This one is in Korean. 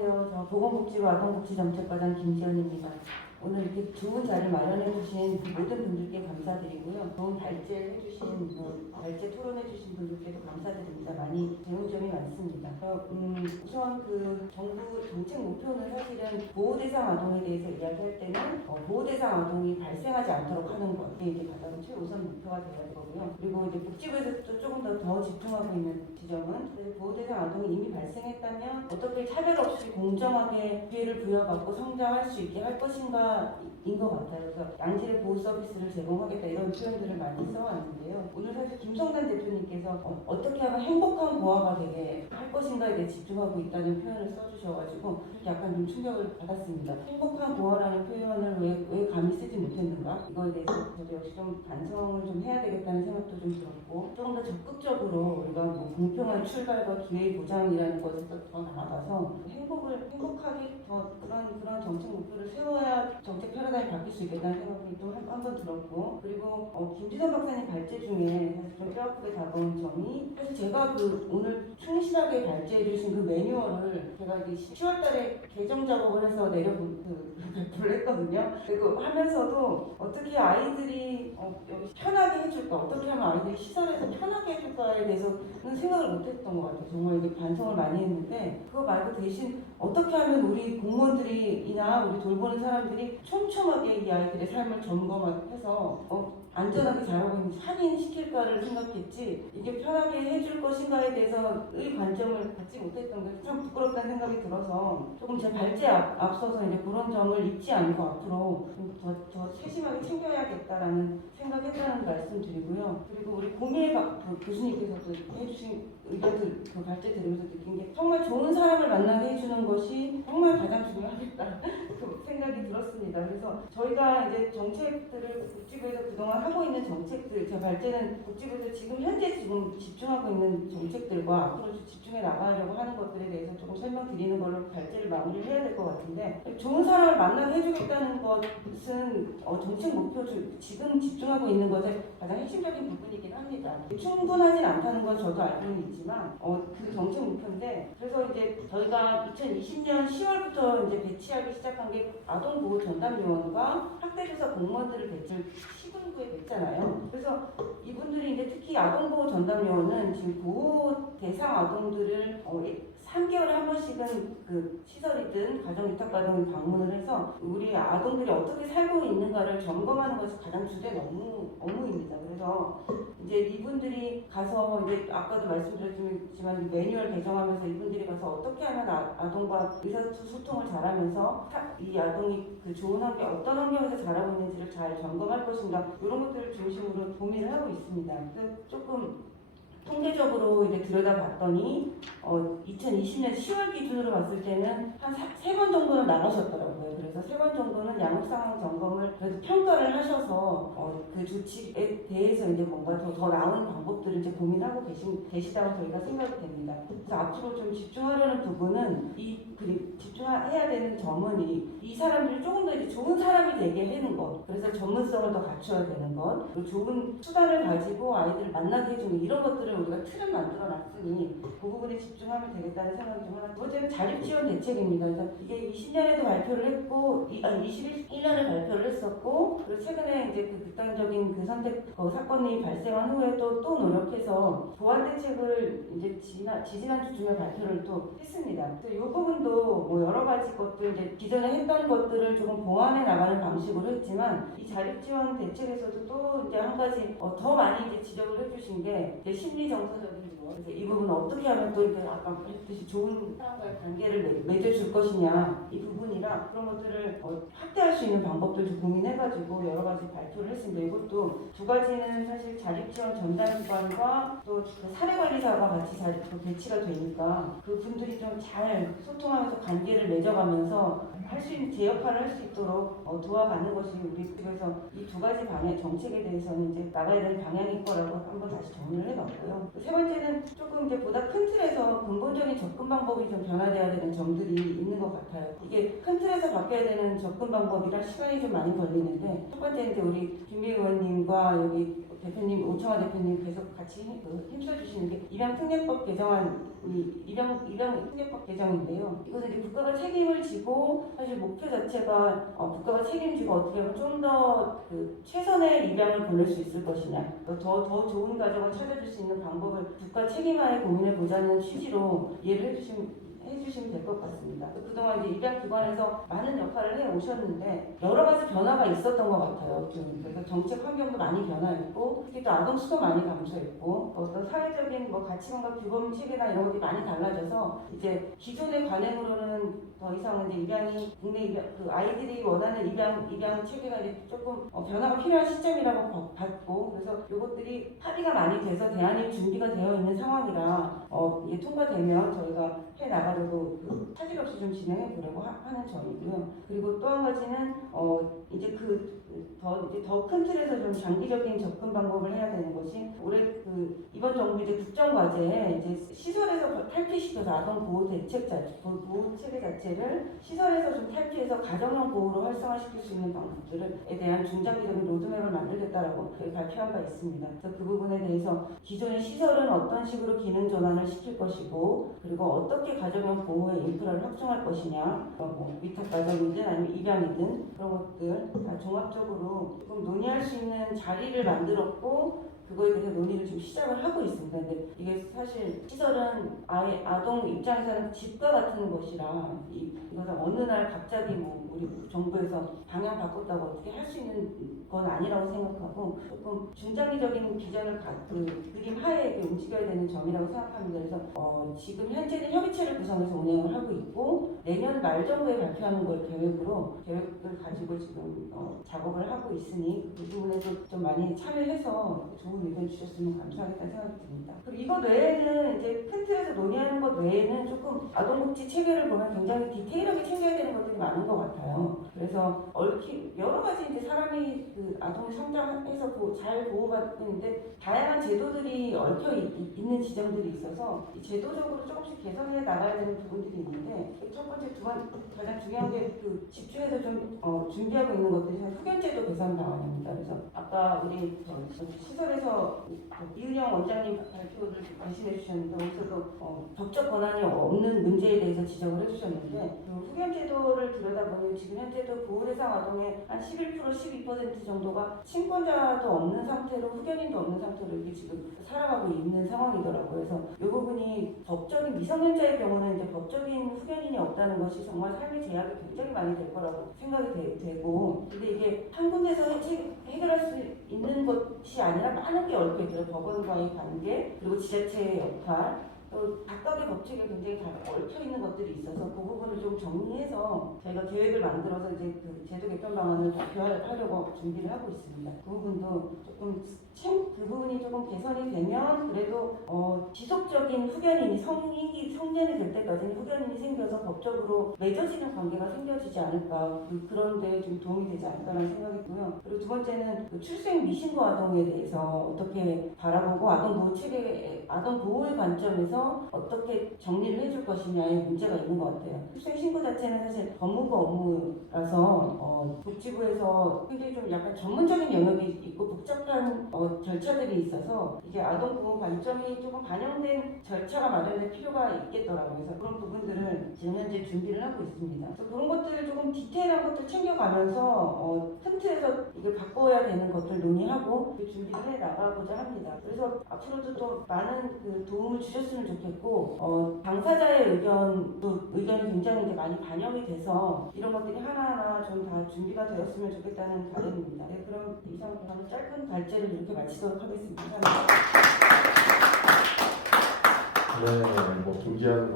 안녕하세요. 저 보건복지부 아동복지정책과장 김지연입니다. 오늘 이렇게 좋은 자리를 마련해 주신 모든 분들께 감사드리고요. 좋은 발제를 해주신, 발제 토론해 주신 분들께도 감사드립니다. 많이 배운 점이 많습니다. 우선 정부 정책 목표는 사실은 보호대상 아동에 대해서 이야기할 때는 보호대상 아동이 발생하지 않도록 하는 것, 이게 이제 가장 최우선 목표가 되어야 되거고요. 그리고 이제 복지부에서 또 조금 더 집중하고 있는 지점은 보호대상 아동이 이미 발생했다면 어떻게 차별 없이 공정하게 기회를 부여받고 성장할 수 있게 할 것인가 인 것 같아요. 그래서 양질의 보호 서비스를 제공하겠다 이런 표현들을 많이 써왔는데요. 오늘 사실 김성단 대표님께서 어떻게 하면 행복한 고아가 되게 할 것인가에 대해 집중하고 있다는 표현을 써주셔가지고 약간 좀 충격을 받았습니다. 행복한 고아라는 표현을 왜 감히 쓰지 못했는가? 이거에 대해서 저도 역시 좀 반성을 좀 해야 되겠다는 생각도 좀 들었고 조금 더 적극적으로 우리가 공평한 출발과 기회의 보장이라는 것에서 더 나아가서 행복하게 더 그런 정책 목표를 세워야 정책 패러다임이 바뀔 수 있겠다는 생각이 또 한 번 들었고, 그리고 김진원 박사님 발제 중에 사실 좀 뼈아프게 다가온 점이, 사실 제가 오늘 충실하게 발제해 주신 그 매뉴얼을 제가 이제 10월달에 개정 작업을 해서 배포를 했거든요. 그리고 하면서도 어떻게 아이들이 여기 편하게 해줄까, 어떻게 하면 아이들이 시설에서 편하게 해줄까에 대해서는 생각을 못했던 것 같아요. 정말 이게 반성을 많이 했는데, 그거 말고 대신 어떻게 하면 우리 공무원들이나 우리 돌보는 사람들이 촘촘하게 이 아이들의 삶을 점검해서 안전하게 자라고 있는지 확인시킬까를 생각했지, 이게 편하게 해줄 것인가에 대해서의 관점을 갖지 못했던 게 참 부끄럽다는 생각이 들어서 조금 제 발제에 앞서서 이제 그런 점을 잊지 않고 앞으로 더 세심하게 챙겨야겠다라는 생각했다는 말씀 드리고요. 그리고 우리 고미애 교수님께서도 해주신 의견들 발제 들으면서 느낀 게, 정말 좋은 사람을 만나게 해주는 것이 정말 가장 중요하겠다 그 생각이 들었습니다. 그래서 저희가 이제 정책들을 복지부에서 그동안 하고 있는 정책들, 제 발제는 복지부에서 지금 집중하고 있는 정책들과 앞으로 집중해 나가려고 하는 것들에 대해서 조금 설명드리는 걸로 발제를 마무리를 해야 될 것 같은데, 좋은 사람을 만나게 해주겠다는 것은 정책 목표 지금 집중하고 있는 것의 가장 핵심적인 부분이긴 합니다. 충분하진 않다는 건 저도 알고는 있지만 그 정책 목표인데, 그래서 이제 저희가 2020년 10월부터 이제 배치하기 시작한 게 아동보호 전담요원과 학대조사 공무원들을 시군구에 냈잖아요. 그래서 이분들이 이제 특히 아동보호 전담요원은 지금 보호 대상 아동들을 3개월에 한 번씩은 그 시설이든 가정위탁가정에 방문을 해서 우리 아동들이 어떻게 살고 있는가를 점검하는 것이 가장 주된 업무입니다. 그래서 이제 이분들이 가서 이제 아까도 말씀드렸지만 매뉴얼 개정하면서 이분들이 가서 어떻게 하면 아동과 의사소통을 잘하면서 이 아동이 그 좋은 환경, 어떤 환경에서 자라고 있는지를 잘 점검할 것인가, 이런 것들을 중심으로 고민을 하고 있습니다. 그래서 조금 통계적으로 이제 들여다봤더니 2020년 10월 기준으로 봤을 때는 한 3번 정도는 나가셨더라고요. 그래서 3번 정도는 양육 상황 점검을 그래도 평가를 하셔서 그 조치에 대해서 이제 뭔가 더 나은 방법들을 이제 고민하고 계시다고 저희가 생각이 됩니다. 그래서 앞으로 좀 집중하려는 부분은 집중해야 되는 점은 이 사람들이 조금 더 이제 좋은 사람이 되게 하는 것, 그래서 전문성을 더 갖춰야 되는 것, 그리고 좋은 수단을 가지고 아이들을 만나게 해주는 이런 것들을 우리가 틀을 만들어 놨으니 그 부분에 집중하면 되겠다는 생각이 좀 하나. 두 번째는 자립지원 대책입니다. 그래서 이게 20년에도 발표를 했고 21년에 발표를 했었고, 그리고 최근에 이제 그 극단적인 그 선택 사건이 발생한 후에 또 노력해서 보완 대책을 이제 지지난주쯤에 발표를 또 했습니다. 그래서 이 부분도 여러 가지 것들 이제 기존에 했던 것들을 조금 보완해 나가는 방식으로 했지만, 이 자립지원 대책에서도 또 이제 한 가지 더 많이 이제 지적을 해주신 게 이제 심리 정서적인 거. 그래서 이 부분은 어떻게 하면 또 이제 아까 말했듯이 좋은 사람과의 관계를 맺어줄 것이냐, 이 부분이랑 그런 것들을 확대할 수 있는 방법들도 고민해가지고 여러 가지 발표를 했습니다. 이것도 두 가지는 사실 자립지원 전담기관과 또 사례관리사가 같이 배치가 되니까 그 분들이 좀 잘 소통하면서 관계를 맺어가면서 할 수 있는 제 역할을 할 수 있도록 도와가는 것이 우리 집에서 이 두 가지 정책에 대해서는 이제 나가야 되는 방향일 거라고 한번 다시 정리를 해봤고요. 세 번째는 조금 이제 보다 큰 틀에서 근본적인 접근 방법이 좀 변화돼야 되는 점들이 있는 것 같아요. 이게 큰 틀에서 바뀌어야 되는 접근 방법이라 시간이 좀 많이 걸리는데, 첫 번째 이제 우리 김미 의원님과 여기 대표님, 오청아 대표님 계속 같이 힘써주시는 게 입양특례법 개정안이 입양특례법 개정인데요. 이것은 이제 국가가 책임을 지고 사실 목표 자체가 국가가 책임지고 어떻게 하면 좀 더 최선의 입양을 보낼 수 있을 것이냐, 더 좋은 가정을 찾아줄 수 있는 방법을 국가 책임하에 고민해 보자는 취지로 이해를 해주시면 될 것 같습니다. 그동안 이제 입양기관에서 많은 역할을 해 오셨는데 여러 가지 변화가 있었던 것 같아요. 그래서 정책 환경도 많이 변화했고, 특히 또 아동 수도 많이 감소했고, 어떤 사회적인 가치관과 규범 체계나 이런 것들이 많이 달라져서 이제 기존의 관행으로는 더 이상 이제 국내 입양, 아이들이 원하는 입양 체계가 이제 조금 변화가 필요한 시점이라고 봤고, 그래서 이것들이 합의가 많이 돼서 대안이 준비가 되어 있는 상황이라 이게 통과되면 저희가 해 나가려고 차질 없이 좀 진행해 보려고 하는 점이고요. 그리고 또 한 가지는 이제 더 큰 틀에서 좀 장기적인 접근 방법을 해야 되는 것이, 올해 이번 정부 이제 국정과제에 이제 시설에서 탈피시켜서 아동 보호 보호 체계 자체를 시설에서 좀 탈피해서 가정형 보호로 활성화시킬 수 있는 방법들에 대한 중장기적인 로드맵을 만들겠다라고 발표한 바 있습니다. 그래서 그 부분에 대해서 기존의 시설은 어떤 식으로 기능 전환을 시킬 것이고, 그리고 어떻게 가정형 보호의 인프라를 확충할 것이냐, 위탁 가정이든 아니면 입양이든 그런 것들 다 종합적으로 조금 논의할 수 있는 자리를 만들었고, 그거에 대해서 논의를 지금 시작을 하고 있습니다. 근데 이게 사실 시설은 아동 입장에서는 집과 같은 것이라 이것은 어느 날 갑자기 우리 정부에서 방향 바꿨다고 어떻게 할 수 있는 건 아니라고 생각하고, 조금 중장기적인 비전을 그림 하에 움직여야 되는 점이라고 생각합니다. 그래서 지금 현재는 협의체를 구성해서 운영을 하고 있고, 내년 말 정도에 발표하는 걸 계획을 가지고 지금 작업을 하고 있으니 그 부분에도 좀 많이 참여해서 좋은 의견 주셨으면 감사하겠다는 생각이 듭니다. 그리고 이것 외에는 이제 큰 틀에서 논의하는 것 외에는 조금 아동복지 체계를 보면 굉장히 디테일하게 챙겨야 되는 것들이 많은 것 같아요. 그래서 여러 가지 이제 사람이 아동을 성장해서 잘 보호받는데 다양한 제도들이 얽혀 있는 지점들이 있어서 제도적으로 조금씩 개선해 나가야 되는 부분들이 있는데, 첫 번째, 가장 중요한 게 집중해서 좀 준비하고 있는 것들이 후견제도 개선 방안입니다. 그래서 아까 우리 시설에서 이은영 원장님 발표를 대신해 주셨는데, 여기서도 법적 권한이 없는 문제에 대해서 지적을 해주셨는데, 후견제도를 들여다보니 지금 현재도 보호대상 아동의 한 11%, 12% 정도가 친권자도 없는 상태로, 후견인도 없는 상태로 이렇게 지금 살아가고 있는 상황이더라고요. 그래서 이 부분이 법적인 미성년자의 경우는 이제 법적인 후견인이 없다는 것이 정말 삶의 제약이 굉장히 많이 될 거라고 생각이 되고, 근데 이게 한 군데서 해결할 수 있는 것이 아니라 많은 게 얽혀 있더라고요. 법원과의 관계, 그리고 지자체의 역할, 또 각각의 법칙에 굉장히 다 얽혀 있는 것들이 있어서 그 부분을 좀 정리해서 저희가 계획을 만들어서 이제 제도 개편 방안을 발표하려고 준비를 하고 있습니다. 그 부분도 그 부분이 조금 개선이 되면 그래도 지속적인 후견인이 성년이 될 때까지는 후견인이 생겨서 법적으로 맺어지는 관계가 생겨지지 않을까, 그런 데 좀 도움이 되지 않을까라는 생각이 있고요. 그리고 두 번째는 출생 미신고 아동에 대해서 어떻게 바라보고 아동 보호의 관점에서 어떻게 정리를 해줄 것이냐의 문제가 있는 것 같아요. 출생 신고 자체는 사실 법무부 업무라서 복지부에서 굉장히 좀 약간 전문적인 영역이 있고 복잡한 절차들이 있어서 이게 아동 보호 관점이 조금 반영된 절차가 마련될 필요가 있겠더라고요. 그래서 그런 부분들을 지금 현재 준비를 하고 있습니다. 그래서 그런 것들을 조금 디테일한 것들 챙겨가면서 큰 틀에서 이걸 바꿔야 되는 것들 논의하고 준비를 해 나가고자 합니다. 그래서 앞으로도 또 많은 도움을 주셨으면 좋겠고, 당사자의 의견이 굉장히 이제 많이 반영이 돼서 이런 것들이 하나하나 좀 다 준비가 되었으면 좋겠다는 바람입니다. 네, 그럼 이상 짧은 발제를 이렇게 마치도록 하겠습니다. 감사합니다.